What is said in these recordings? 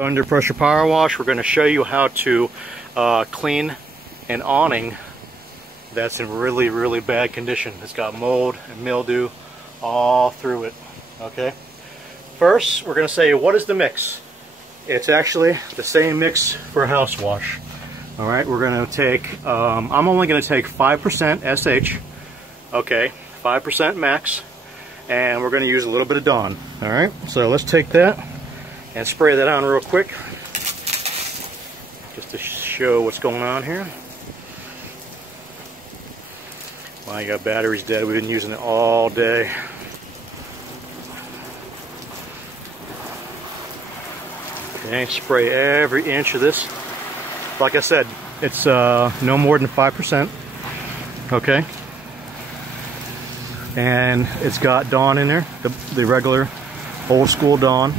Under pressure power wash, we're going to show you how to clean an awning that's in really bad condition. It's got mold and mildew all through it. Okay, first we're going to say, what is the mix? It's actually the same mix for a house wash. Alright, we're going to take I'm only going to take 5% SH, okay, 5% max, and we're going to use a little bit of Dawn. Alright, so let's take that and spray that on real quick just to show what's going on here. My battery's dead. We've been using it all day. Okay, spray every inch of this. Like I said, it's no more than 5%. Okay, and it's got Dawn in there, the regular old school Dawn.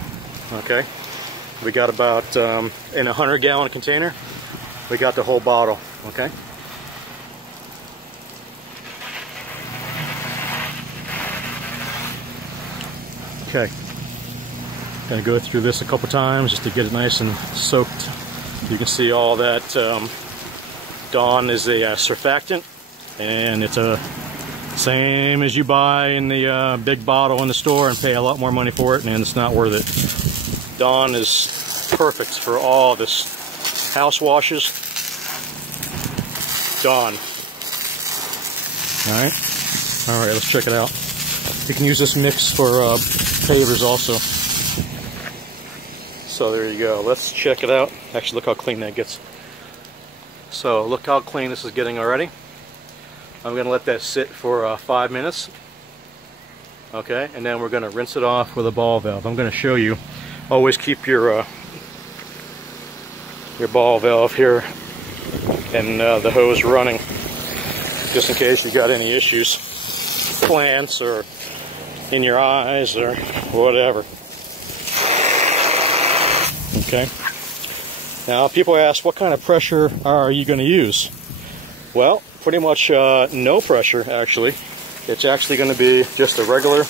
Okay, we got about in a 100-gallon container, we got the whole bottle. Okay, gonna go through this a couple times just to get it nice and soaked. You can see all that Dawn is a surfactant, and it's a same as you buy in the big bottle in the store and pay a lot more money for it, and it's not worth it. Dawn is perfect for all this house washes. Dawn. Alright, let's check it out. You can use this mix for pavers also. So there you go. Let's check it out. Actually, look how clean that gets. So look how clean this is getting already. I'm going to let that sit for 5 minutes. Okay, and then we're going to rinse it off with a ball valve. I'm going to show you. Always keep your ball valve here and the hose running, just in case you got any issues, plants or in your eyes or whatever. Okay. Now people ask, what kind of pressure are you going to use? Well, pretty much no pressure actually. It's actually going to be just a regular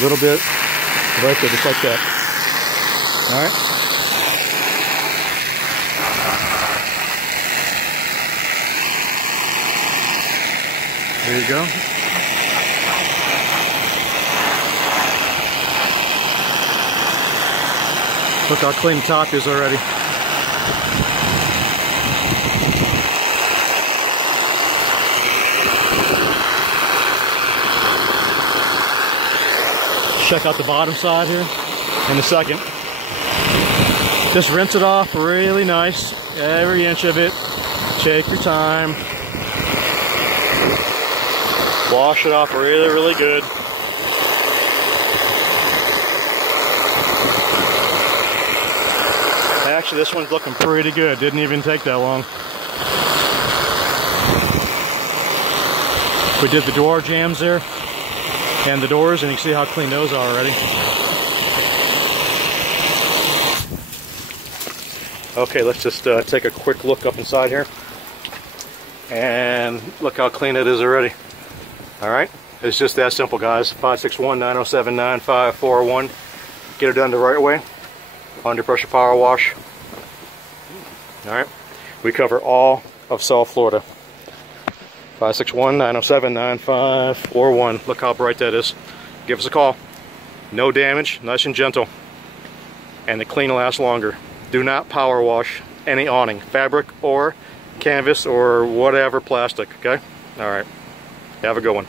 little bit right there, just like that. Alright. There you go. Look how clean the top is already. Check out the bottom side here in a second. Just rinse it off really nice, every inch of it. Take your time. Wash it off really good. Actually, this one's looking pretty good. Didn't even take that long. We did the door jambs there and the doors, and you can see how clean those are already. Okay, let's just take a quick look up inside here, and look how clean it is already. Alright, it's just that simple, guys. 561-907-9541. Get it done the right way. Under pressure power wash. Alright, we cover all of South Florida. 561-907-9541. Look how bright that is. Give us a call. No damage, nice and gentle. And the clean will last longer. Do not power wash any awning, fabric or canvas or whatever plastic, okay? Alright, have a good one.